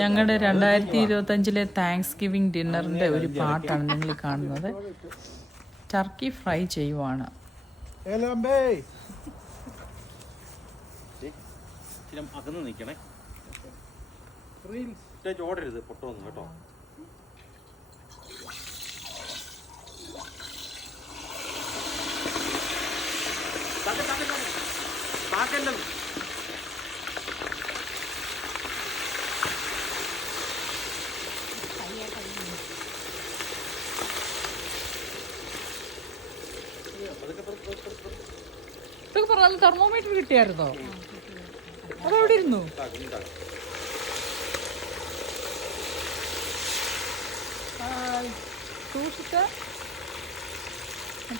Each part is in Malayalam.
ഞങ്ങളുടെ 2025 താങ്ക്സ് ഗിവിംഗ് ഡിന്നറിൻ്റെ ഒരു പാട്ടാണ് നിങ്ങൾ കാണുന്നത്. ടർക്കി ഫ്രൈ ചെയ്യുവാണ്. അകന്ന് നിൽക്കണേ, ഓടരുത് പൊട്ടൊന്നും കേട്ടോ. ഇതൊക്കെ പറഞ്ഞാൽ തെർമോമീറ്റർ കിട്ടിയായിരുന്നോ? അതെവിടെ ഇരുന്നു? സൂക്ഷിച്ച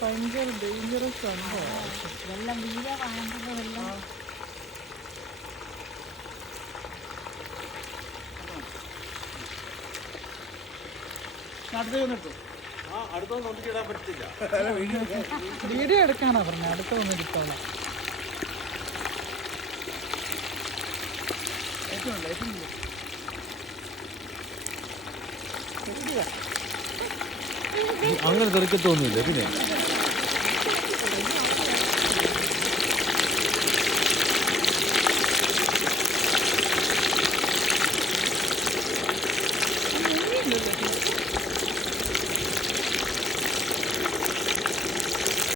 ഭയങ്കര ഡേഞ്ചറസ് ആണ്. വെള്ളം വീര വാങ്ങുന്ന വെള്ളം അടുത്തൊന്നും ഒന്നിച്ചിടാൻ പറ്റില്ല. വീഡിയോ എടുക്കാനാ പറഞ്ഞ, അടുത്ത വന്ന് എടുത്തോളാം. അങ്ങനെ തെറിക്കത്തൊന്നുമില്ല. പിന്നെ